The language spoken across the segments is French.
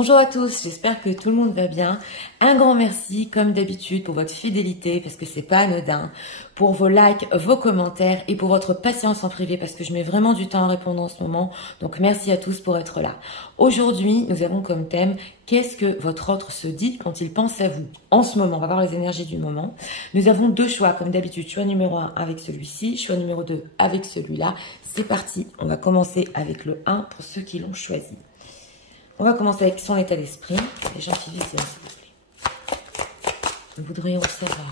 Bonjour à tous, j'espère que tout le monde va bien. Un grand merci, comme d'habitude, pour votre fidélité, parce que c'est pas anodin, pour vos likes, vos commentaires et pour votre patience en privé, parce que je mets vraiment du temps à répondre en ce moment. Donc merci à tous pour être là. Aujourd'hui, nous avons comme thème, qu'est-ce que votre autre se dit quand il pense à vous? En ce moment, on va voir les énergies du moment. Nous avons deux choix, comme d'habitude, choix numéro 1 avec celui-ci, choix numéro 2 avec celui-là. C'est parti, on va commencer avec le 1 pour ceux qui l'ont choisi. On va commencer avec son état d'esprit. Les gens qui visionnent, s'il vous plaît. Nous voudrions savoir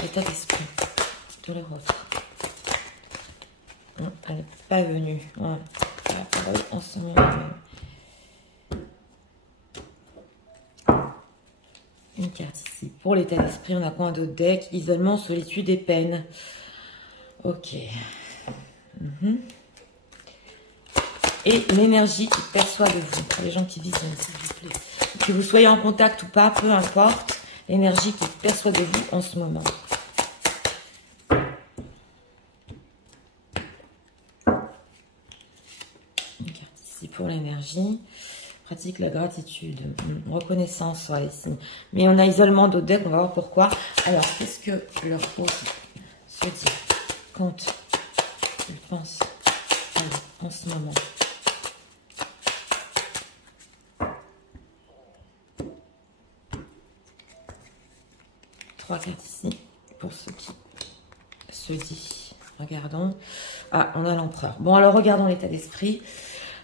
l'état d'esprit de leur autre. Non, elle n'est pas venue. Ouais. En ce moment même. Une carte ici. Pour l'état d'esprit, on a quoi un d'autre deck? Isolement, solitude et peine. Ok. Et l'énergie qu'il perçoit de vous. Pour les gens qui visionnent, s'il vous plaît. Que vous soyez en contact ou pas, peu importe. L'énergie qu'il perçoit de vous en ce moment. Une carte ici pour l'énergie. Pratique la gratitude. Reconnaissance, ouais, ici. Mais on a isolement d'autres decks, on va voir pourquoi. Alors, qu'est-ce que leur autre se dit quand ils pensent à vous en ce moment? Trois cartes ici pour ceux qui se dit. Regardons. Ah, on a l'empereur. Bon, alors regardons l'état d'esprit.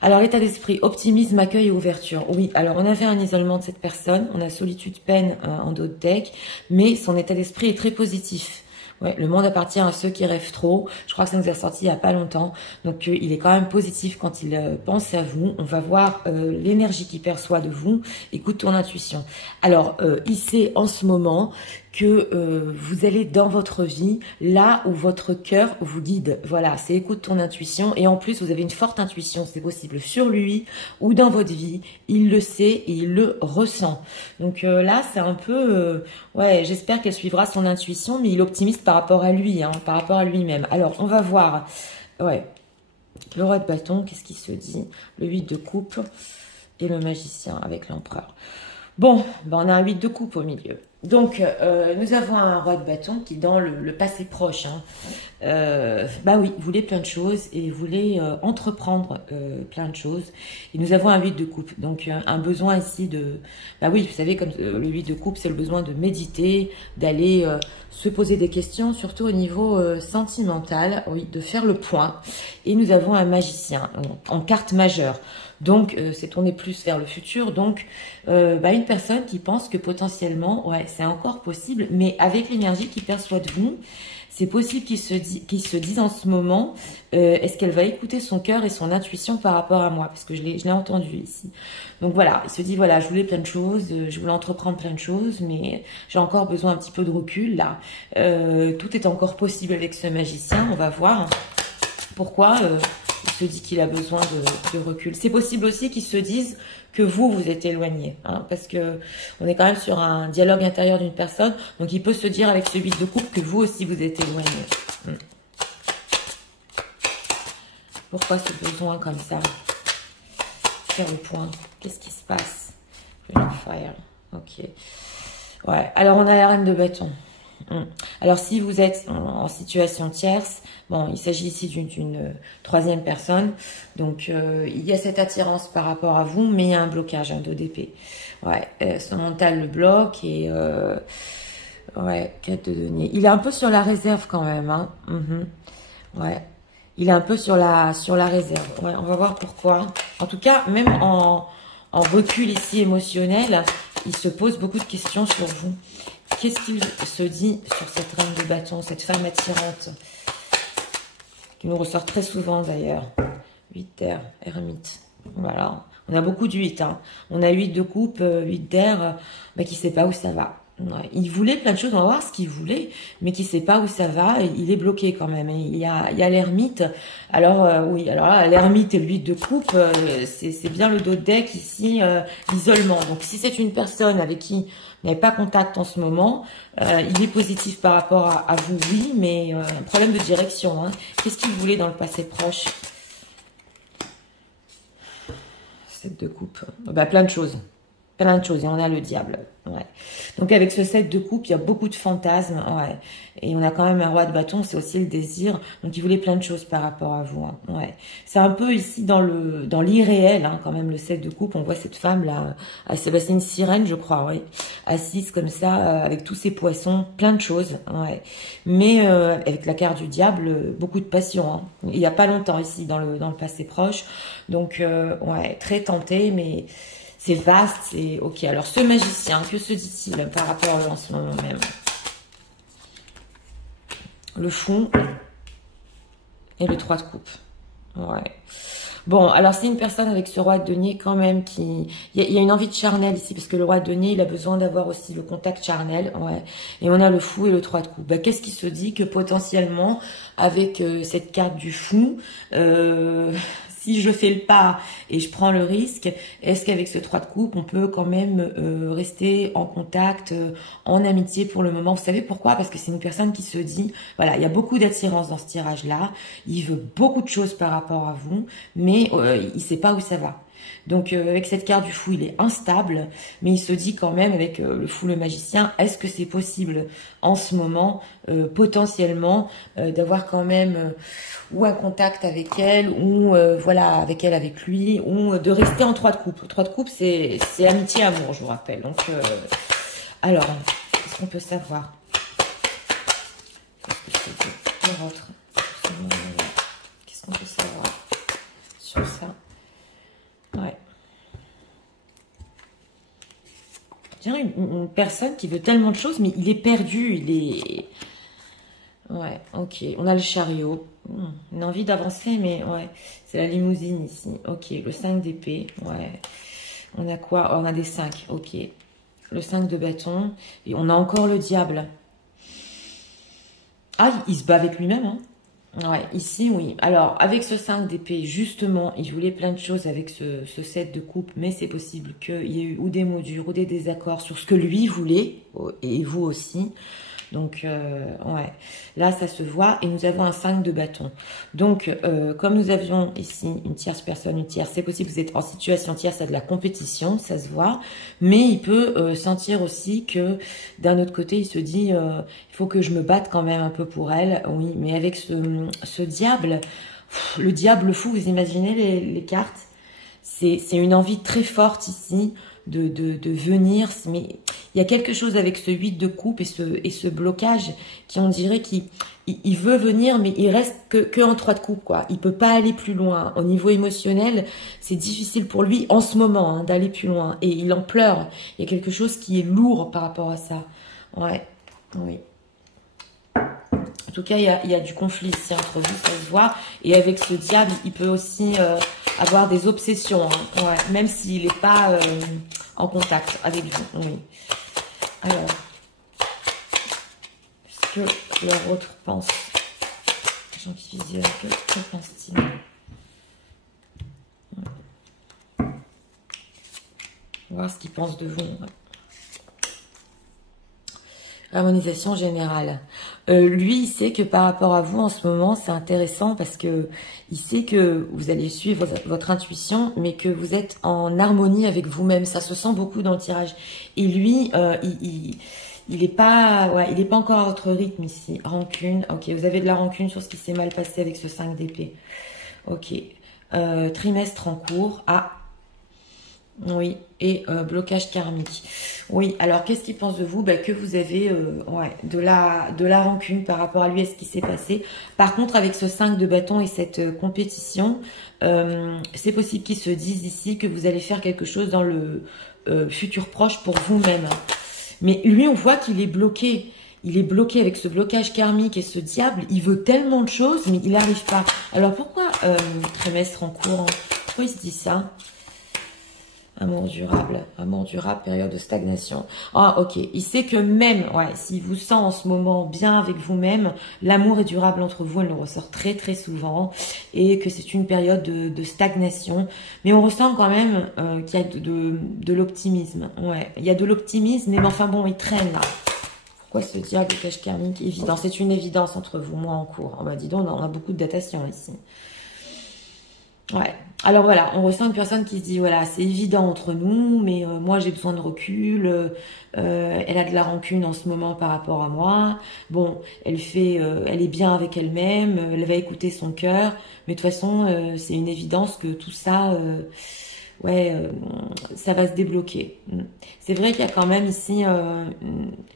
Alors, l'état d'esprit, optimisme, accueil et ouverture. Oui, alors on avait un isolement de cette personne. On a solitude, peine en d'autres decks. Mais son état d'esprit est très positif. Ouais, le monde appartient à ceux qui rêvent trop. Je crois que ça nous a sorti il n'y a pas longtemps. Donc, il est quand même positif quand il pense à vous. On va voir l'énergie qu'il perçoit de vous. Écoute ton intuition. Alors, il sait en ce moment que vous allez dans votre vie là où votre cœur vous guide. Voilà, c'est écoute ton intuition. Et en plus, vous avez une forte intuition, c'est possible sur lui ou dans votre vie. Il le sait et il le ressent. Donc là, c'est un peu... ouais, j'espère qu'elle suivra son intuition, mais il est optimiste par rapport à lui, hein, par rapport à lui-même. Alors, on va voir... Ouais, le roi de bâton, qu'est-ce qu'il se dit? Le 8 de coupe et le magicien avec l'empereur. Bon, ben on a un 8 de coupe au milieu. Donc, nous avons un roi de bâton qui, dans le passé proche, hein, bah oui, voulait plein de choses et voulait entreprendre plein de choses. Et nous avons un 8 de coupe, donc un besoin ici de... Bah oui, vous savez, comme le 8 de coupe, c'est le besoin de méditer, d'aller se poser des questions, surtout au niveau sentimental, oui, de faire le point. Et nous avons un magicien en carte majeure. Donc, c'est tourné plus vers le futur. Donc, bah, une personne qui pense que potentiellement, ouais, c'est encore possible, mais avec l'énergie qu'il perçoit de vous, c'est possible qu'il se dise en ce moment, est-ce qu'elle va écouter son cœur et son intuition par rapport à moi? Parce que je l'ai entendu ici. Donc voilà, il se dit, voilà, je voulais plein de choses, je voulais entreprendre plein de choses, mais j'ai encore besoin un petit peu de recul là. Tout est encore possible avec ce magicien, on va voir pourquoi... il se dit qu'il a besoin de recul. C'est possible aussi qu'il se dise que vous êtes éloigné, hein, parce que on est quand même sur un dialogue intérieur d'une personne, donc il peut se dire avec ce 8 de coupe que vous aussi vous êtes éloigné. Pourquoi ce besoin comme ça? Faire le point. Qu'est-ce qui se passe? Fire. Ok. Ouais. Alors on a la reine de bâton. Alors, si vous êtes en situation tierce, bon, il s'agit ici d'une troisième personne. Donc, il y a cette attirance par rapport à vous, mais il y a un blocage, un 2 d'épée. Ouais, son mental le bloque et... ouais, 4 de denier. Il est un peu sur la réserve quand même, hein. Ouais, il est un peu sur la réserve. Ouais, on va voir pourquoi. En tout cas, même en recul ici émotionnel, il se pose beaucoup de questions sur vous. Qu'est-ce qu'il se dit sur cette reine de bâton, cette femme attirante, qui nous ressort très souvent d'ailleurs? 8 d'air, ermite. Voilà, on a beaucoup de 8. Hein. On a 8 de coupe, 8 d'air, bah, qui ne sait pas où ça va. Ouais. Il voulait plein de choses, on va voir ce qu'il voulait, mais qui ne sait pas où ça va. Il est bloqué quand même. Il y a l'ermite. Alors, oui, alors là, l'ermite et le 8 de coupe, c'est bien le dos de deck ici, l'isolement. Donc, si c'est une personne avec qui vous n'avez pas contact en ce moment, il est positif par rapport à vous, oui, mais un problème de direction. Hein. Qu'est-ce qu'il voulait dans le passé proche? 7 de coupe. Bah, plein de choses. Plein de choses. Et on a le diable. Ouais. Donc, avec ce 7 de coupe, il y a beaucoup de fantasmes. Ouais. Et on a quand même un roi de bâton. C'est aussi le désir. Donc, il voulait plein de choses par rapport à vous. Hein. Ouais. C'est un peu ici dans l'irréel, hein, quand même, le 7 de coupe. On voit cette femme-là. C'est une sirène, je crois, oui. Assise comme ça, avec tous ces poissons. Plein de choses. Ouais. Mais, avec la carte du diable, beaucoup de passion. Hein. Il n'y a pas longtemps ici, dans le passé proche. Donc, ouais, très tenté, mais... C'est vaste, c'est ok. Alors, ce magicien, que se dit-il par rapport à eux en ce moment même? Le fond et le 3 de coupe. Ouais. Bon, alors c'est une personne avec ce roi de denier quand même qui... Il y a une envie de charnel ici, parce que le roi de denier, il a besoin d'avoir aussi le contact charnel. Ouais. Et on a le fou et le 3 de coupe. Bah, qu'est-ce qui se dit que potentiellement, avec cette carte du fou... Si je fais le pas et je prends le risque, est-ce qu'avec ce 3 de coupe, on peut quand même rester en contact, en amitié pour le moment? Vous savez pourquoi? Parce que c'est une personne qui se dit, voilà, il y a beaucoup d'attirance dans ce tirage-là, il veut beaucoup de choses par rapport à vous, mais il sait pas où ça va. Donc avec cette carte du fou, il est instable, mais il se dit quand même avec le fou, le magicien, est-ce que c'est possible en ce moment, potentiellement, d'avoir quand même ou un contact avec elle, ou voilà, avec elle, avec lui, ou de rester en 3 de coupe. 3 de coupe, c'est amitié, amour, je vous rappelle. Donc, alors, qu'est-ce qu'on peut savoir? Qu'est-ce qu'on peut savoir sur ça? Ouais. Je dirais une personne qui veut tellement de choses, mais il est perdu, il est... Ouais, ok. On a le chariot. Une envie d'avancer, mais ouais. C'est la limousine ici. Ok, le 5 d'épée. Ouais. On a quoi? Oh, on a des 5. Ok. Le 5 de bâton. Et on a encore le diable. Ah, il se bat avec lui-même, hein. Ouais, ici, oui. Alors, avec ce 5 d'épée, justement, il voulait plein de choses avec ce 7 de coupe, mais c'est possible qu'il y ait eu ou des mots durs ou des désaccords sur ce que lui voulait, et vous aussi. Donc, ouais, là, ça se voit. Et nous avons un 5 de bâton. Donc, comme nous avions ici une tierce personne, une tierce, c'est possible que vous êtes en situation tierce, à de la compétition, ça se voit. Mais il peut sentir aussi que, d'un autre côté, il se dit, il faut que je me batte quand même un peu pour elle. Oui, mais avec ce diable, le diable fou, vous imaginez les cartes? C'est une envie très forte ici de venir, mais il y a quelque chose avec ce 8 de coupe et ce blocage qui, on dirait qu'il veut venir, mais il reste que en 3 de coupe, quoi. Il peut pas aller plus loin. Au niveau émotionnel, c'est difficile pour lui en ce moment, hein, d'aller plus loin. Et il en pleure. Il y a quelque chose qui est lourd par rapport à ça. Ouais, oui. En tout cas, il y a du conflit ici entre vous, ça se voit. Et avec ce diable, il peut aussi avoir des obsessions, hein. Ouais, même s'il n'est pas en contact avec vous. Oui. Alors, ce que leur autre pense, les gens qui visionnent, que pense-t-il? Ouais. Voir ce qu'ils pensent de vous. Ouais. Harmonisation générale. Lui, il sait que par rapport à vous, en ce moment, c'est intéressant parce que il sait que vous allez suivre votre intuition, mais que vous êtes en harmonie avec vous-même. Ça se sent beaucoup dans le tirage. Et lui, il est pas, ouais, il est pas encore à votre rythme ici. Rancune. Ok, vous avez de la rancune sur ce qui s'est mal passé avec ce 5 d'épée. Ok. Trimestre en cours. Ah. Oui, et blocage karmique. Oui, alors qu'est-ce qu'il pense de vous? Ben, que vous avez ouais, de la rancune par rapport à lui et ce qui s'est passé. Par contre, avec ce 5 de bâton et cette compétition, c'est possible qu'il se dise ici que vous allez faire quelque chose dans le futur proche pour vous-même. Mais lui, on voit qu'il est bloqué. Il est bloqué avec ce blocage karmique et ce diable. Il veut tellement de choses, mais il n'arrive pas. Alors pourquoi trimestre en cours? Pourquoi il se dit ça? Amour durable, période de stagnation. Ah, ok. Il sait que même, ouais, s'il vous sent en ce moment bien avec vous-même, l'amour est durable entre vous, elle le ressort très très souvent, et que c'est une période de stagnation. Mais on ressent quand même qu'il y a de l'optimisme. Ouais, il y a de l'optimisme, mais enfin bon, il traîne là. Pourquoi ce diable cache karmique? Évident, c'est une évidence entre vous, moi en cours. Oh bah dis donc, on a beaucoup de datation ici. Ouais. Alors voilà, on ressent une personne qui se dit, voilà, c'est évident entre nous, mais moi j'ai besoin de recul. Elle a de la rancune en ce moment par rapport à moi. Bon, elle est bien avec elle-même, elle va écouter son cœur. Mais de toute façon, c'est une évidence que tout ça, ouais, ça va se débloquer. C'est vrai qu'il y a quand même ici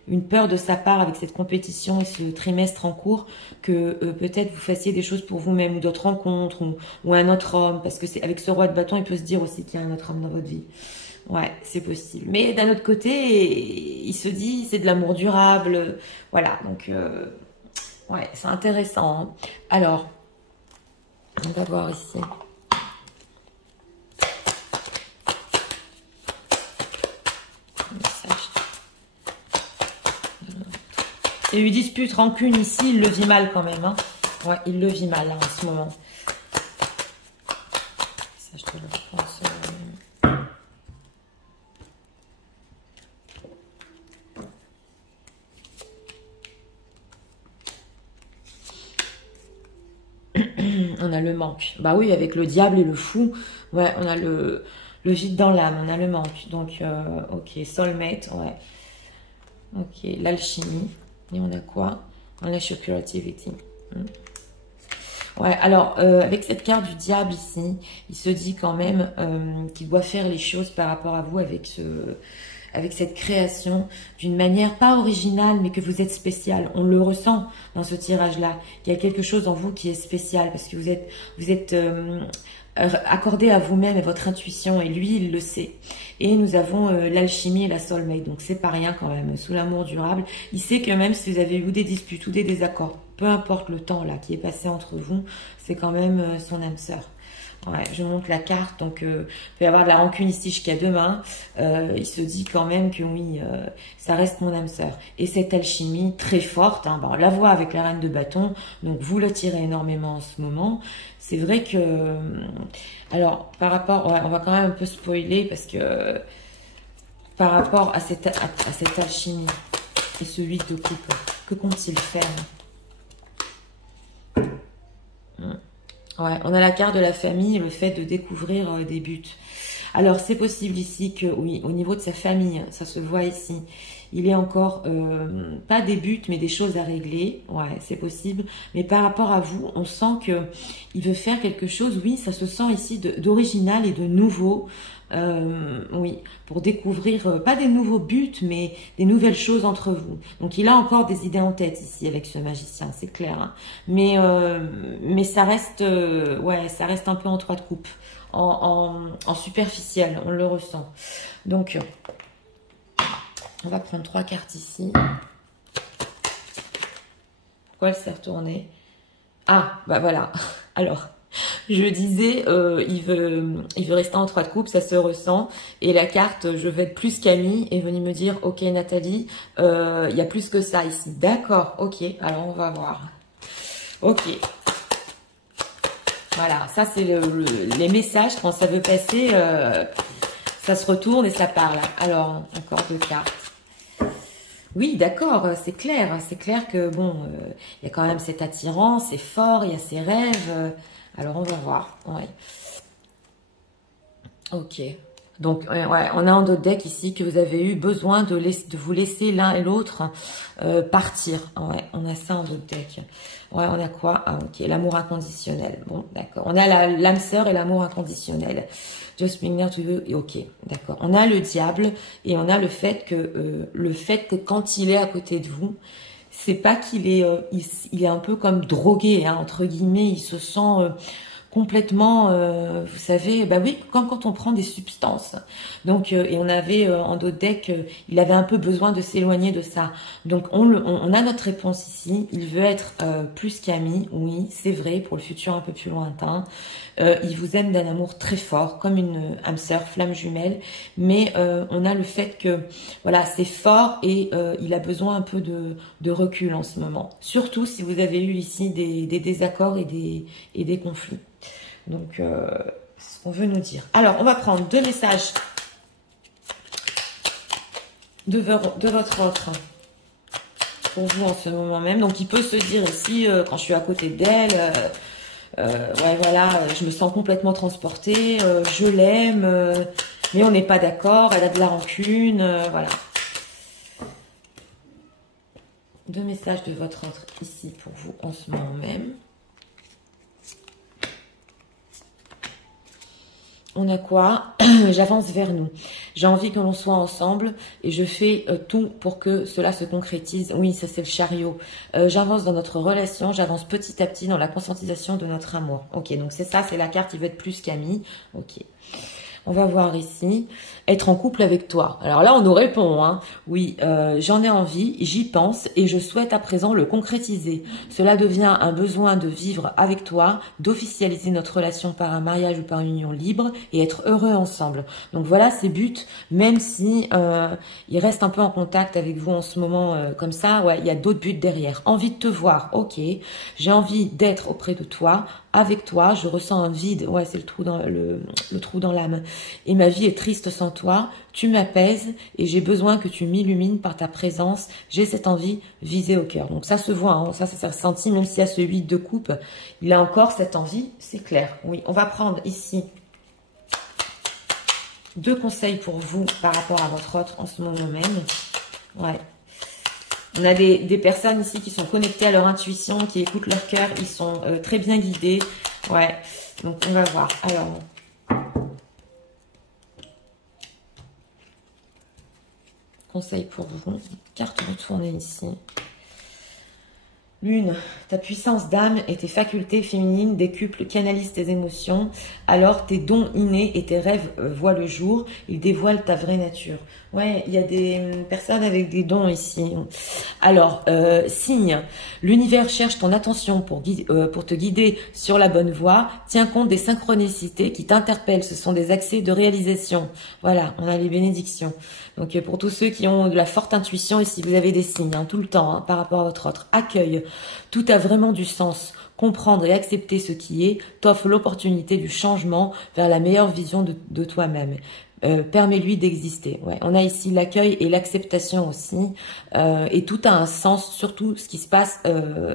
une peur de sa part avec cette compétition et ce trimestre en cours que peut-être vous fassiez des choses pour vous-même ou d'autres rencontres ou un autre homme, parce que c'est avec ce roi de bâton, il peut se dire aussi qu'il y a un autre homme dans votre vie. Ouais, c'est possible. Mais d'un autre côté, il se dit c'est de l'amour durable. Voilà, donc ouais, c'est intéressant, hein. Alors, on va voir ici. Il y a eu dispute, rancune ici, il le vit mal quand même, hein. Ouais, il le vit mal, hein, en ce moment. Ça, je te le pense. On a le manque. Bah oui, avec le diable et le fou, ouais, on a le vide dans l'âme, on a le manque. Donc, ok, soulmate, ouais. Ok, l'alchimie. Et on a quoi? On a creativity. Ouais, alors, avec cette carte du diable ici, il se dit quand même qu'il doit faire les choses par rapport à vous avec cette création d'une manière pas originale, mais que vous êtes spécial. On le ressent dans ce tirage-là. Il y a quelque chose en vous qui est spécial parce que vous êtes accordé à vous-même et votre intuition, et lui, il le sait. Et nous avons l'alchimie et la soulmate, donc c'est pas rien quand même, sous l'amour durable. Il sait que même si vous avez eu des disputes ou des désaccords, peu importe le temps là qui est passé entre vous, c'est quand même son âme sœur. Ouais, je montre la carte, donc il peut y avoir de la rancune ici jusqu'à demain. Il se dit quand même que oui, ça reste mon âme sœur. Et cette alchimie très forte, hein, bon, on la voit avec la reine de bâton, donc vous la tirez énormément en ce moment. C'est vrai que, alors par rapport, ouais, on va quand même un peu spoiler parce que par rapport à cette alchimie et ce 8 de coupe, que compte-t-il faire? Ouais, on a la carte de la famille, le fait de découvrir des buts. Alors, c'est possible ici que, oui, au niveau de sa famille, ça se voit ici, il est encore, pas des buts, mais des choses à régler. Ouais, c'est possible. Mais par rapport à vous, on sent que il veut faire quelque chose, oui, ça se sent ici d'original et de nouveau. Oui, pour découvrir, pas des nouveaux buts, mais des nouvelles choses entre vous. Donc, il a encore des idées en tête ici avec ce magicien, c'est clair, hein. Mais ça reste, ouais, ça reste un peu en trois de coupe, en superficiel, on le ressent. Donc, on va prendre 3 cartes ici. Pourquoi elle s'est retournée? Ah, bah voilà. Alors, je disais, il veut rester en 3 de coupe, ça se ressent. Et la carte, je vais être plus qu'amie, est venue me dire, ok Nathalie, il y a plus que ça ici. D'accord, ok, alors on va voir. Ok. Voilà, ça c'est les messages, quand ça veut passer, ça se retourne et ça parle. Alors, encore 2 cartes. Oui, d'accord, c'est clair que bon, il y a quand même cette attirance, c'est fort, il y a ses rêves. Alors on va voir, ouais. Ok. Donc, ouais, on a en d'autres deck ici que vous avez eu besoin de vous laisser l'un et l'autre partir. Ouais, on a ça en d'autres deck. Ouais, on a quoi? Ah, ok, l'amour inconditionnel. Bon, d'accord. On a l'âme sœur et l'amour inconditionnel. Just being there to you. Ok, d'accord. On a le diable et on a le fait que quand il est à côté de vous, c'est pas qu'il est, il est un peu comme drogué, hein, entre guillemets. Il se sent complètement, vous savez, bah oui, comme quand on prend des substances. Donc, et on avait en d'autres decks, il avait un peu besoin de s'éloigner de ça. Donc, on a notre réponse ici. Il veut être plus qu'ami, oui, c'est vrai, pour le futur un peu plus lointain. Il vous aime d'un amour très fort, comme une âme sœur, flamme jumelle. Mais on a le fait que, voilà, c'est fort et il a besoin un peu de recul en ce moment. Surtout si vous avez eu ici des désaccords et des conflits. Donc, c'est ce qu'on veut nous dire. Alors, on va prendre 2 messages de votre autre pour vous en ce moment même. Donc, il peut se dire ici, quand je suis à côté d'elle, ouais, voilà, je me sens complètement transportée, je l'aime, mais on n'est pas d'accord, elle a de la rancune, voilà. 2 messages de votre ordre ici pour vous en ce moment même. On a quoi? J'avance vers nous. J'ai envie que l'on soit ensemble et je fais tout pour que cela se concrétise. Oui, ça c'est le chariot. J'avance dans notre relation, j'avance petit à petit dans la conscientisation de notre amour. Ok, donc c'est ça, c'est la carte qui veut être plus qu'amie. Ok. On va voir ici, être en couple avec toi. Alors là, on nous répond, hein. Oui, j'en ai envie, j'y pense et je souhaite à présent le concrétiser. Cela devient un besoin de vivre avec toi, d'officialiser notre relation par un mariage ou par une union libre et être heureux ensemble. Donc voilà ces buts, même si il reste un peu en contact avec vous en ce moment comme ça, ouais, il y a d'autres buts derrière. Envie de te voir, ok. J'ai envie d'être auprès de toi, avec toi, je ressens un vide, ouais, c'est le trou dans l'âme. Et ma vie est triste sans toi, tu m'apaises et j'ai besoin que tu m'illumines par ta présence. J'ai cette envie visée au cœur. Donc ça se voit, hein, ça s'est ressenti, même s'il y a ce 8 de coupe, il a encore cette envie, c'est clair. Oui, on va prendre ici 2 conseils pour vous par rapport à votre autre en ce moment même. Ouais. On a des personnes ici qui sont connectées à leur intuition, qui écoutent leur cœur, ils sont très bien guidés. Ouais, donc on va voir. Alors, conseil pour vous. Carte retournée ici. Lune, ta puissance d'âme et tes facultés féminines décuplent, canalisent tes émotions, alors tes dons innés et tes rêves voient le jour, ils dévoilent ta vraie nature. Ouais, il y a des personnes avec des dons ici. Alors, signe, l'univers cherche ton attention pour te guider sur la bonne voie, tiens compte des synchronicités qui t'interpellent, ce sont des accès de réalisation. Voilà, on a les bénédictions. Donc pour tous ceux qui ont de la forte intuition, et si vous avez des signes tout le temps par rapport à votre autre, accueille, tout a vraiment du sens. Comprendre et accepter ce qui est t'offre l'opportunité du changement vers la meilleure vision de toi-même. Permets-lui d'exister. Ouais, on a ici l'accueil et l'acceptation aussi, et tout a un sens, surtout ce qui se passe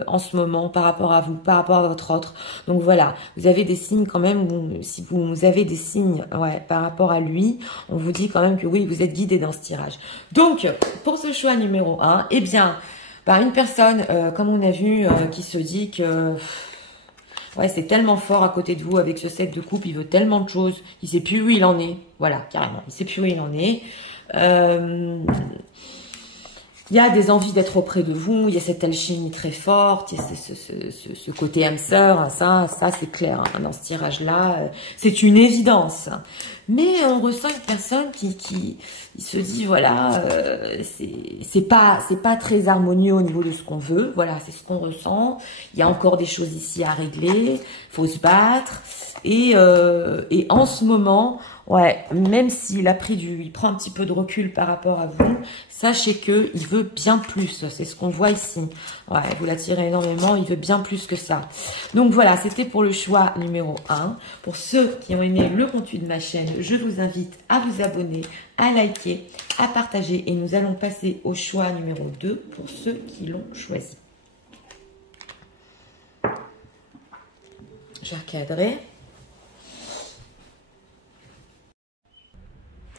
en ce moment par rapport à vous, par rapport à votre autre. Donc voilà, vous avez des signes quand même, si vous avez des signes par rapport à lui, on vous dit quand même que oui, vous êtes guidé dans ce tirage. Donc, pour ce choix numéro 1, eh bien, une personne, comme on a vu, qui se dit que... Ouais, c'est tellement fort à côté de vous avec ce 7 de coupe, il veut tellement de choses, il sait plus où il en est. Voilà, carrément, il sait plus où il en est. Il y a des envies d'être auprès de vous, il y a cette alchimie très forte, il y a ce côté âme sœur, ça c'est clair dans ce tirage-là, c'est une évidence. Mais on ressent une personne qui se dit, voilà, c'est pas très harmonieux au niveau de ce qu'on veut, voilà, c'est ce qu'on ressent. Il y a encore des choses ici à régler, faut se battre. Et en ce moment, ouais, même s'il a il prend un petit peu de recul par rapport à vous, sachez que il veut bien plus. C'est ce qu'on voit ici. Ouais, vous l'attirez énormément, il veut bien plus que ça. Donc voilà, c'était pour le choix numéro 1. Pour ceux qui ont aimé le contenu de ma chaîne, je vous invite à vous abonner, à liker, à partager. Et nous allons passer au choix numéro 2 pour ceux qui l'ont choisi. Je vais recadrer.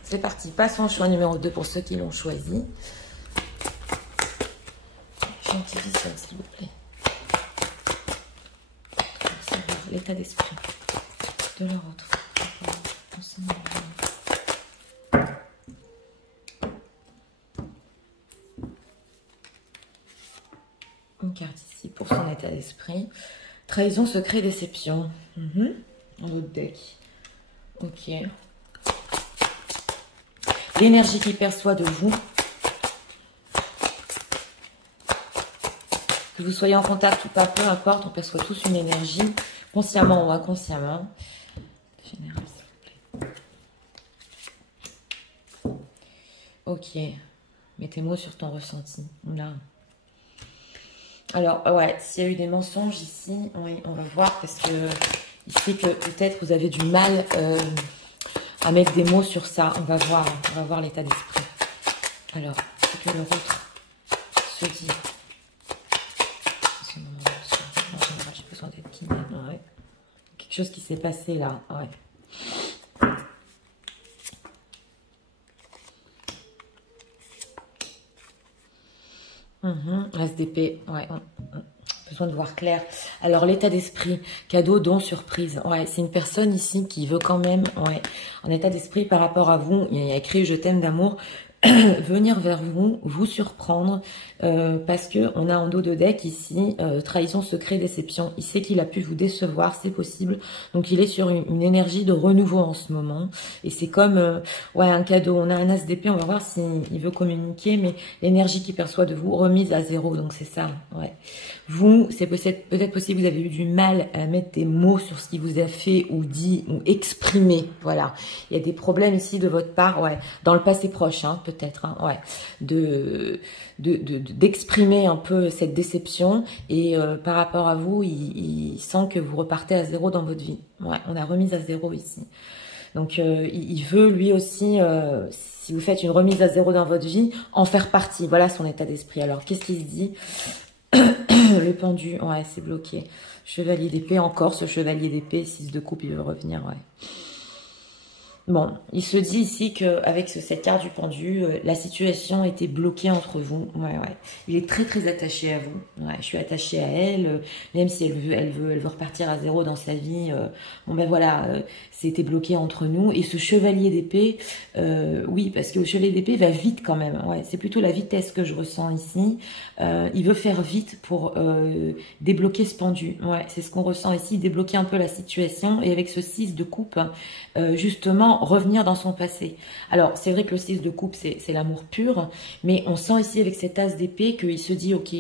C'est parti, passons au choix numéro 2 pour ceux qui l'ont choisi. Gentil vision, s'il vous plaît. Pour savoir l'état d'esprit de leur autre. Une carte ici pour son état d'esprit. Trahison, secret, déception. Un autre deck. Ok. L'énergie qu'il perçoit de vous. Que vous soyez en contact ou pas, peu importe, on perçoit tous une énergie, consciemment ou inconsciemment. Général, s'il vous plaît. Ok. Mets tes mots sur ton ressenti. Là. Alors, ouais, s'il y a eu des mensonges ici, oui, on va voir parce que ici que peut-être vous avez du mal à mettre des mots sur ça. On va voir l'état d'esprit. Alors, ce que l'autre se dit. En général, j'ai besoin d'être guidée. Ouais. chose qui s'est passé là, ouais. SDP, ouais, besoin de voir clair. Alors, l'état d'esprit, cadeau, don, surprise. Ouais, c'est une personne ici qui veut quand même, ouais, en état d'esprit par rapport à vous. Il y a écrit « Je t'aime d'amour ». Venir vers vous, vous surprendre, parce que on a en dos de deck ici trahison, secret, déception. Il sait qu'il a pu vous décevoir, c'est possible. Donc il est sur une énergie de renouveau en ce moment. Et c'est comme ouais, un cadeau. On a un as d'épée, on va voir s'il veut communiquer, mais l'énergie qu'il perçoit de vous remise à zéro. Donc c'est ça. Ouais. Vous, c'est peut-être possible, vous avez eu du mal à mettre des mots sur ce qui vous a fait ou dit ou exprimé. Voilà. Il y a des problèmes ici de votre part, ouais, dans le passé proche, hein, peut-être, hein, ouais, d'exprimer un peu cette déception et par rapport à vous, il sent que vous repartez à zéro dans votre vie. Ouais, on a remise à zéro ici. Donc il veut lui aussi, si vous faites une remise à zéro dans votre vie, en faire partie. Voilà son état d'esprit. Alors qu'est-ce qu'il se dit? Le pendu, ouais, c'est bloqué. Chevalier d'épée, encore ce chevalier d'épée, 6 de coupe, il veut revenir, ouais. Bon, il se dit ici qu'avec cette carte du pendu, la situation était bloquée entre vous. Ouais, ouais. Il est très très attaché à vous. Ouais, je suis attachée à elle, même si elle veut repartir à zéro dans sa vie. Bon ben voilà, c'était bloqué entre nous. Et ce chevalier d'épée, oui, parce que le chevalier d'épée va vite quand même. Ouais, c'est plutôt la vitesse que je ressens ici. Il veut faire vite pour débloquer ce pendu. Ouais, c'est ce qu'on ressent ici, débloquer un peu la situation. Et avec ce 6 de coupe, justement, revenir dans son passé. Alors, c'est vrai que le 6 de coupe, c'est l'amour pur, mais on sent ici avec cet as d'épée qu'il se dit, ok,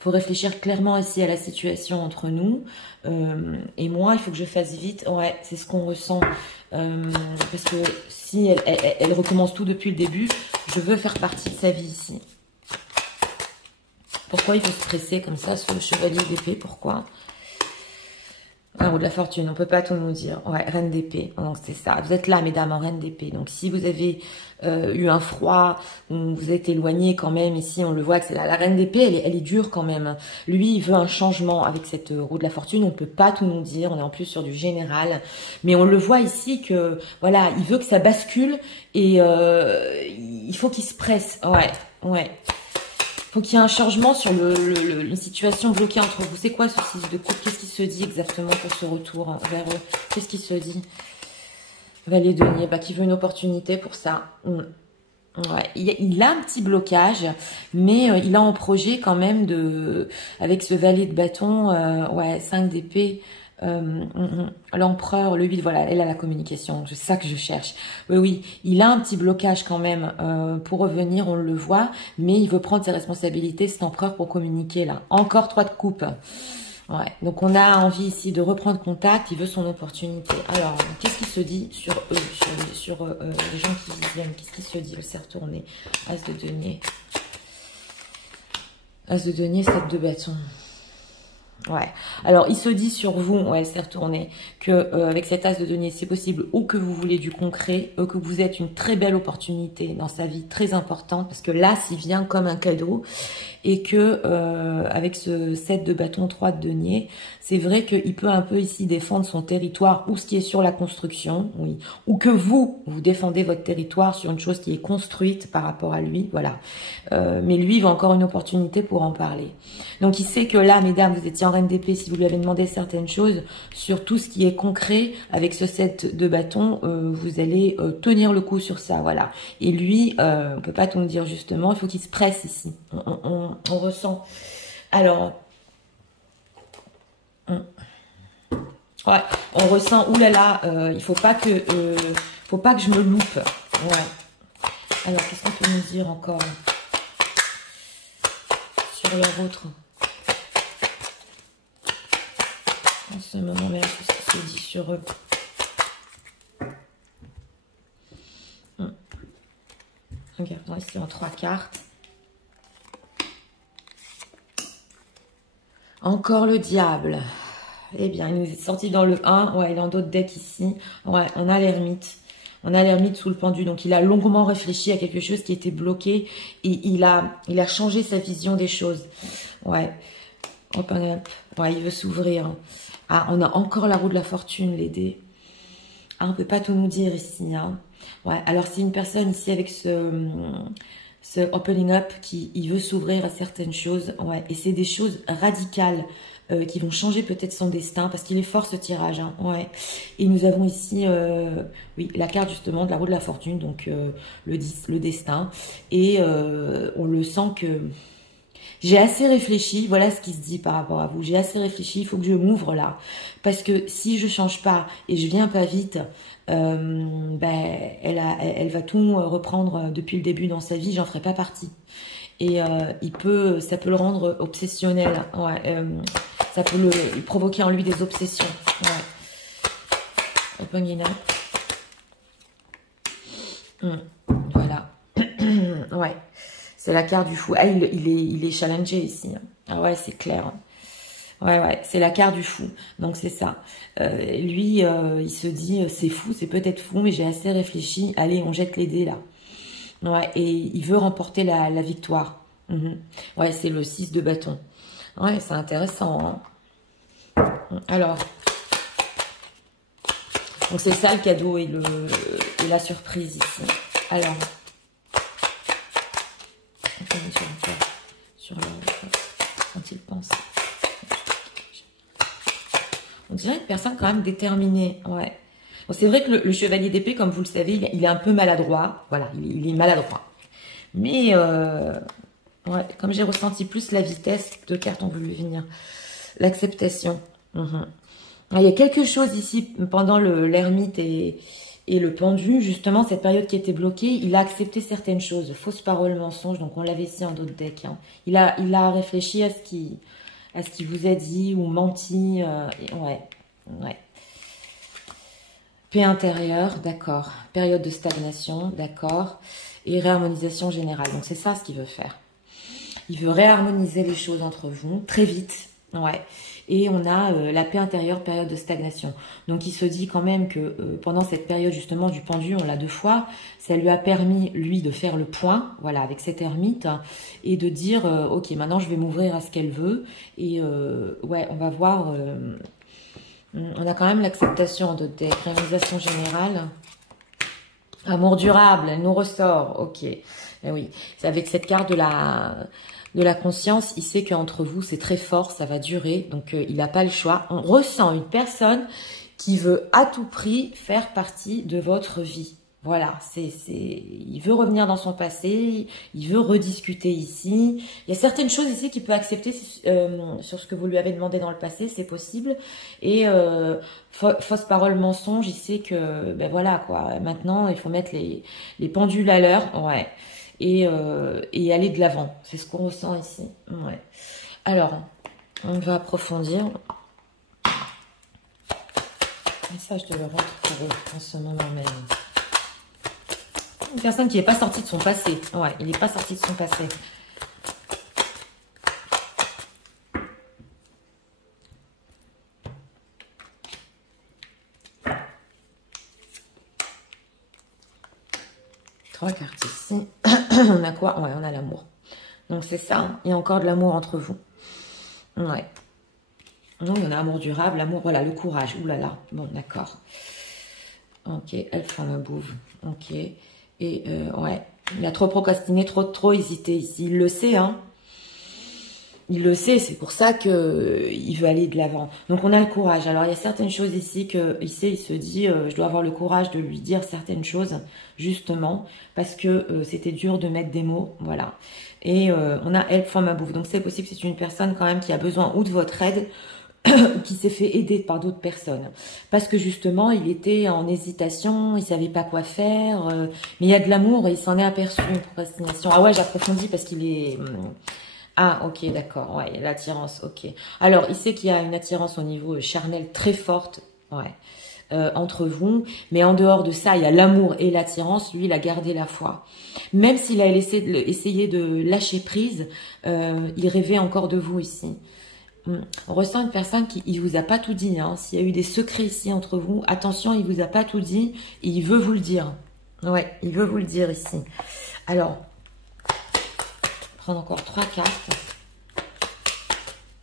faut réfléchir clairement ici à la situation entre nous, et moi, il faut que je fasse vite. Ouais, c'est ce qu'on ressent, parce que si elle recommence tout depuis le début, je veux faire partie de sa vie ici. Pourquoi il faut se presser comme ça, ce chevalier d'épée? Pourquoi? Un roue de la fortune, on peut pas tout nous dire. Ouais, reine d'épée, donc c'est ça. Vous êtes là, mesdames, en reine d'épée. Donc si vous avez eu un froid, vous êtes éloigné quand même, ici on le voit que c'est la reine d'épée, elle est dure quand même. Lui, il veut un changement avec cette roue de la fortune, on peut pas tout nous dire, on est en plus sur du général. Mais on le voit ici que, voilà, il veut que ça bascule et il faut qu'il se presse. Ouais, ouais. Faut qu'il y ait un changement sur une situation bloquée entre vous. C'est quoi ce 6 de coupe? Qu'est-ce qui se dit exactement pour ce retour vers eux? Qu'est-ce qui se dit? Valet de denier, bah, qui veut une opportunité pour ça. Ouais, il a un petit blocage, mais il a en projet quand même avec ce valet de bâton, ouais, 5 d'épée. L'empereur, le 8, voilà, elle a la communication, c'est ça que je cherche. Oui, oui, il a un petit blocage quand même pour revenir, on le voit, mais il veut prendre ses responsabilités, cet empereur, pour communiquer là. Encore 3 de coupe. Ouais, donc on a envie ici de reprendre contact, il veut son opportunité. Alors, qu'est-ce qui se dit sur eux, sur les gens qui viennent? Qu'est-ce qui se dit? Elle s'est retournée. As de denier. As de denier, 7 de bâton. Ouais. Alors, il se dit sur vous, ouais, elle s'est retournée, que avec cet as de denier, c'est possible ou que vous voulez du concret, que vous êtes une très belle opportunité dans sa vie, très importante, parce que l'as, il vient comme un cadeau, et que avec ce 7 de bâton, 3 de denier, c'est vrai qu'il peut un peu ici défendre son territoire ou ce qui est sur la construction, oui, ou que vous défendez votre territoire sur une chose qui est construite par rapport à lui, voilà. Mais lui, il va encore une opportunité pour en parler. Donc, il sait que là, mesdames, vous étiez en reine d'épée, si vous lui avez demandé certaines choses sur tout ce qui est concret, avec ce 7 de bâton, vous allez tenir le coup sur ça, voilà. Et lui, on peut pas tout nous dire justement, il faut qu'il se presse ici. On ressent. Alors, ouais, on ressent, oulala, il faut pas que je me loupe. Ouais. Alors, qu'est-ce qu'on peut nous dire encore sur leur autre? En ce moment-là, qu'est-ce qui se dit sur eux? Regardons ici en 3 cartes. Encore le diable. Eh bien, il nous est sorti dans le 1. Ouais, dans d'autres decks ici. Ouais, on a l'ermite. On a l'ermite sous le pendu. Donc, il a longuement réfléchi à quelque chose qui était bloqué. Et il a changé sa vision des choses. Ouais. Open up. Ouais, il veut s'ouvrir. Ah, on a encore la roue de la fortune, les dés. Ah, on peut pas tout nous dire ici, hein. Ouais, alors c'est une personne ici avec ce opening up qui il veut s'ouvrir à certaines choses. Ouais, et c'est des choses radicales qui vont changer peut-être son destin parce qu'il est fort ce tirage. Hein, ouais. Et nous avons ici, oui, la carte justement de la roue de la fortune, donc le destin. Et on le sent que j'ai assez réfléchi, voilà ce qui se dit par rapport à vous. J'ai assez réfléchi, il faut que je m'ouvre là. Parce que si je change pas et je viens pas vite, ben, elle va tout reprendre depuis le début dans sa vie, j'en ferai pas partie. Et ça peut le rendre obsessionnel. Ouais, ça peut lui provoquer en lui des obsessions. Ouais. Opening up. Voilà. Ouais. C'est la carte du fou. Ah, il est challengé ici. Ah ouais, c'est clair. Ouais, ouais, c'est la carte du fou. Donc, c'est ça. Lui, il se dit, c'est fou, c'est peut-être fou, mais j'ai assez réfléchi. Allez, on jette les dés, là. Ouais, et il veut remporter la victoire. Ouais, c'est le 6 de bâton. Ouais, c'est intéressant. Hein. Alors, donc c'est ça le cadeau et la surprise ici. Alors... sur le quand il pense. On dirait une personne quand même déterminée. Ouais. Bon, c'est vrai que le chevalier d'épée, comme vous le savez, il est un peu maladroit. Voilà, il est maladroit. Mais ouais, comme j'ai ressenti plus la vitesse, deux cartes ont voulu venir. L'acceptation. Il y a quelque chose ici pendant l'ermite et le pendu, justement, cette période qui était bloquée, il a accepté certaines choses. Fausses paroles, mensonges, donc on l'avait ici en d'autres decks. Hein. Il a réfléchi à ce qu'il vous a dit ou menti. Ouais. Paix intérieure, d'accord. Période de stagnation, d'accord. Et réharmonisation générale. Donc c'est ça ce qu'il veut faire. Il veut réharmoniser les choses entre vous très vite. Ouais. Et on a la paix intérieure, période de stagnation. Donc il se dit quand même que pendant cette période justement du pendu, on l'a 2 fois, ça lui a permis, lui, de faire le point, voilà, avec cette ermite, hein, et de dire, ok, maintenant je vais m'ouvrir à ce qu'elle veut, et ouais, on va voir, on a quand même l'acceptation de décrémisation générale. Amour durable, elle nous ressort, ok. Eh oui, c'est avec cette carte de la conscience, il sait qu'entre vous, c'est très fort, ça va durer, donc il n'a pas le choix. On ressent une personne qui veut à tout prix faire partie de votre vie. Voilà, il veut revenir dans son passé, il veut rediscuter ici. Il y a certaines choses ici qu'il peut accepter sur ce que vous lui avez demandé dans le passé, c'est possible. Et fausse parole, mensonge, il sait que, ben voilà quoi, maintenant il faut mettre les pendules à l'heure, ouais. Et aller de l'avant. C'est ce qu'on ressent ici. Ouais. Alors, on va approfondir. Message de le retrouver en ce moment même. Une personne qui n'est pas sortie de son passé. Ouais, il n'est pas sorti de son passé. Trois cartes ici. On a quoi? Ouais, on a l'amour. Donc c'est ça, il y a encore de l'amour entre vous. Ouais. Donc il y en a amour durable, l'amour, voilà, le courage. Ouh là là, bon, d'accord. Ok, elfe en bouve. Ok. Et ouais, il a trop procrastiné, trop hésité ici. Il le sait, hein. Il le sait, c'est pour ça que il veut aller de l'avant. Donc on a le courage. Alors il y a certaines choses ici que il sait, il se dit, je dois avoir le courage de lui dire certaines choses, justement, parce que c'était dur de mettre des mots, voilà. Et on a help from above. Donc c'est possible que c'est une personne quand même qui a besoin ou de votre aide, ou qui s'est fait aider par d'autres personnes. Parce que justement, il était en hésitation, il savait pas quoi faire, mais il y a de l'amour et il s'en est aperçu, une procrastination. Ah ouais, j'approfondis parce qu'il est... Ah, ok, d'accord, ouais, l'attirance, ok. Alors, il sait qu'il y a une attirance au niveau charnel très forte, ouais, entre vous, mais en dehors de ça, il y a l'amour et l'attirance, lui, il a gardé la foi. Même s'il a essayé de lâcher prise, il rêvait encore de vous ici. On ressent une personne qui il vous a pas tout dit, hein. S'il y a eu des secrets ici entre vous, attention, il vous a pas tout dit, et il veut vous le dire. Ouais, il veut vous le dire ici. Alors, prendre encore 3 cartes.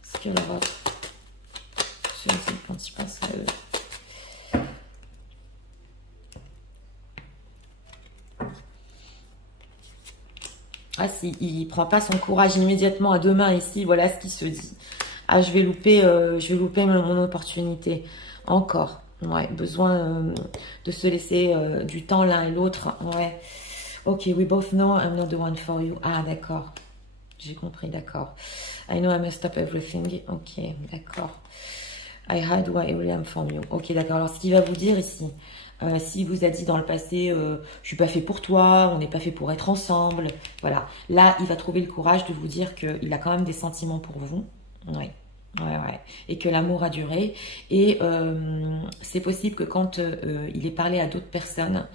Est-ce que ceux quand ils pensent à eux. Ah si, il prend pas son courage immédiatement à deux mains ici, voilà ce qu'il se dit. Ah, je vais louper mon opportunité. Encore. Ouais, besoin de se laisser du temps l'un et l'autre. Ouais. Ok, we both know I'm not the one for you. Ah, d'accord. J'ai compris, d'accord. I know I messed up everything. Ok, d'accord. I hide what I really am from you. Ok, d'accord. Alors, ce qu'il va vous dire ici, s'il vous a dit dans le passé, je suis pas fait pour toi, on n'est pas fait pour être ensemble. Voilà. Là, il va trouver le courage de vous dire qu'il a quand même des sentiments pour vous. Ouais. Ouais. Et que l'amour a duré. Et c'est possible que quand il ait parlé à d'autres personnes,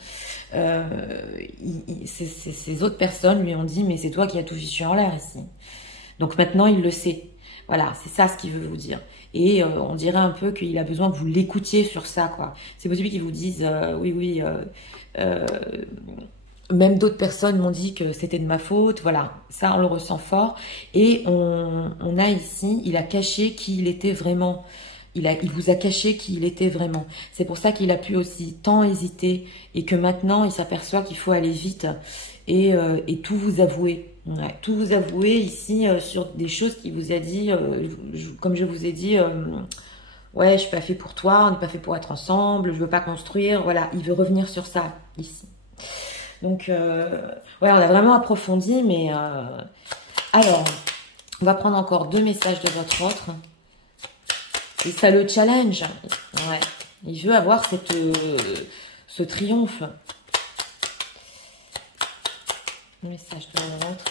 ces autres personnes lui ont dit, mais c'est toi qui as tout fichu en l'air ici. Donc maintenant, il le sait. Voilà, c'est ça ce qu'il veut vous dire. Et on dirait un peu qu'il a besoin que vous l'écoutiez sur ça, quoi. C'est possible qu'il vous dise, oui, même d'autres personnes m'ont dit que c'était de ma faute. Voilà, ça, on le ressent fort. Et on a ici, il a caché qui il était vraiment. Il vous a caché qui il était vraiment. C'est pour ça qu'il a pu aussi tant hésiter et que maintenant, il s'aperçoit qu'il faut aller vite et tout vous avouer. Ouais, tout vous avouer ici sur des choses qu'il vous a dit, comme je vous ai dit, ouais, je suis pas fait pour toi, on n'est pas fait pour être ensemble, je veux pas construire. Voilà, il veut revenir sur ça ici. Donc, ouais, on a vraiment approfondi, mais alors, on va prendre encore 2 messages de votre autre. Et ça le challenge. Ouais, il veut avoir ce triomphe. Message de l'autre.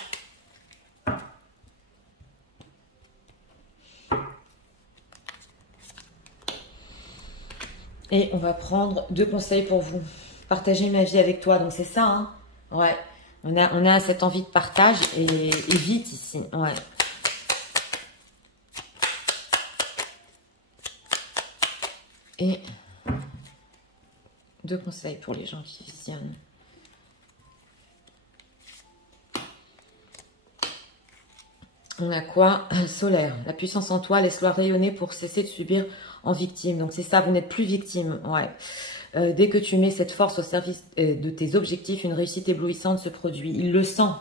Et on va prendre 2 conseils pour vous. Partager ma vie avec toi. Donc c'est ça, hein. Ouais. On a cette envie de partage et vite ici. Ouais. Et 2 conseils pour les gens qui visionnent. On a quoi? Solaire. La puissance en toi, laisse-la rayonner pour cesser de subir en victime. Donc c'est ça, vous n'êtes plus victime. Ouais. Dès que tu mets cette force au service de tes objectifs, une réussite éblouissante se produit. Il le sent.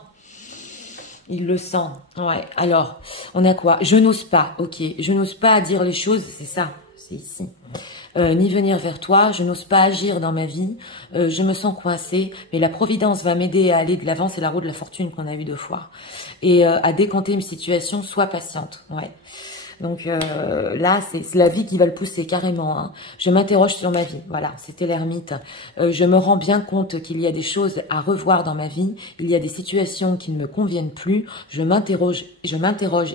Il le sent. Ouais. Alors, on a quoi? Je n'ose pas. Ok. Je n'ose pas dire les choses. C'est ça. C'est ici. Ni venir vers toi, je n'ose pas agir dans ma vie, je me sens coincée, mais la providence va m'aider à aller de l'avant, c'est la roue de la fortune qu'on a eu 2 fois, et à décanter une situation, sois patiente, ouais. Donc là, c'est la vie qui va le pousser carrément, hein. Je m'interroge sur ma vie, voilà, c'était l'ermite. Je me rends bien compte qu'il y a des choses à revoir dans ma vie, il y a des situations qui ne me conviennent plus, je m'interroge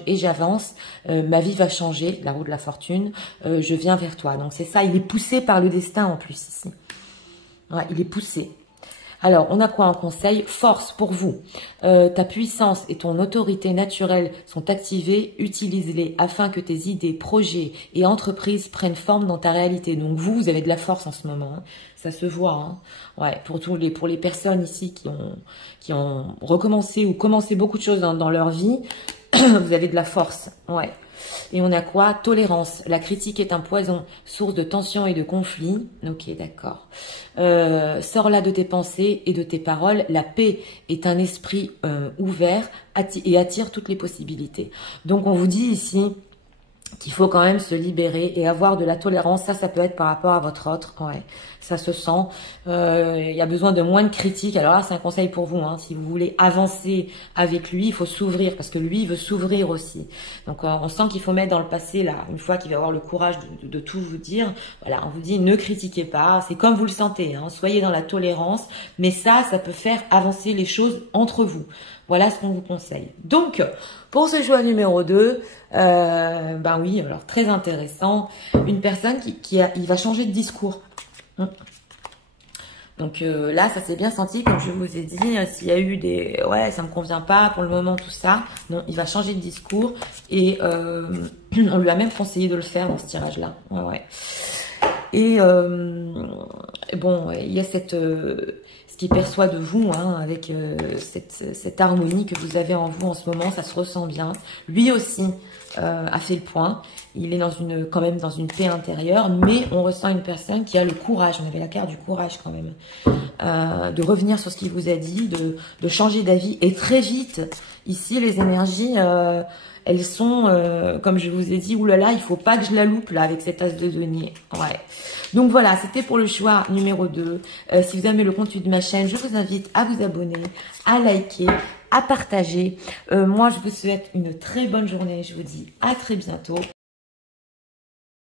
et j'avance, ma vie va changer, la roue de la fortune, je viens vers toi. Donc c'est ça, il est poussé par le destin en plus ici. Ouais, il est poussé. Alors, on a quoi en conseil? Force pour vous. Ta puissance et ton autorité naturelle sont activées. Utilise-les afin que tes idées, projets et entreprises prennent forme dans ta réalité. Donc vous avez de la force en ce moment. Hein. Ça se voit. Hein. Ouais, pour les personnes ici qui ont recommencé ou commencé beaucoup de choses dans leur vie, vous avez de la force. Ouais. Et on a quoi? Tolérance. La critique est un poison, source de tension et de conflit. Ok, d'accord. Sors-la de tes pensées et de tes paroles. La paix est un esprit ouvert et attire toutes les possibilités. Donc on vous dit ici qu'il faut quand même se libérer et avoir de la tolérance. Ça peut être par rapport à votre autre. Ouais, ça se sent. Il y a besoin de moins de critiques. Alors là, c'est un conseil pour vous. Hein. Si vous voulez avancer avec lui, il faut s'ouvrir parce que lui, il veut s'ouvrir aussi. Donc, on sent qu'il faut mettre dans le passé, là, une fois qu'il va avoir le courage de tout vous dire. Voilà, on vous dit, ne critiquez pas. C'est comme vous le sentez. Hein. Soyez dans la tolérance. Mais ça peut faire avancer les choses entre vous. Voilà ce qu'on vous conseille. Donc, pour ce choix numéro 2, ben oui, alors très intéressant. Une personne il va changer de discours. Donc là, ça s'est bien senti, comme je vous ai dit, s'il y a eu des... Ouais, ça me convient pas pour le moment, tout ça. Non, il va changer de discours et on lui a même conseillé de le faire dans ce tirage-là. Ouais. Et bon, il y a ce qu'il perçoit de vous, hein, avec cette harmonie que vous avez en vous en ce moment, ça se ressent bien. Lui aussi a fait le point. Il est quand même dans une paix intérieure, mais on ressent une personne qui a le courage. On avait la carte du courage quand même, de revenir sur ce qu'il vous a dit, de changer d'avis et très vite. Ici, les énergies, elles sont, comme je vous ai dit, oulala, il faut pas que je la loupe là avec cet as de denier. Ouais. Donc voilà, c'était pour le choix numéro 2. Si vous aimez le contenu de ma chaîne, je vous invite à vous abonner, à liker, à partager. Moi, je vous souhaite une très bonne journée. Je vous dis à très bientôt.